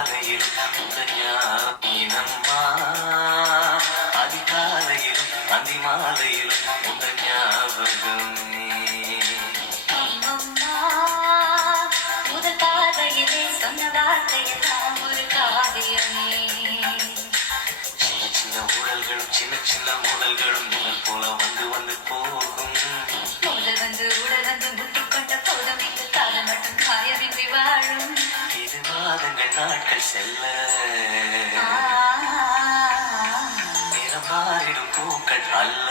மாலையில் இனம்மா அதிகாலையிலும் அந்தி மாலையிலும் உங்கள் ஞாபகம் அம்மம்மா, முதல் பார்வையிலே சொன்ன வார்த்தையெல்லாம் ஒரு காவியமே. சின்ன சின்ன ஊழல்களும் சின்ன சின்ன ஊழல்களும் முதல் போல வந்து வந்து போகும். முதல் வந்து உடல் வந்து முத்திக் கொண்ட போதும் இங்கு காலம் மட்டும் காயமின்றி வாழும். இது மாதங்கள் நாட்கள் செல்ல நிறம் மாறிடும் பூக்கள் அல்ல.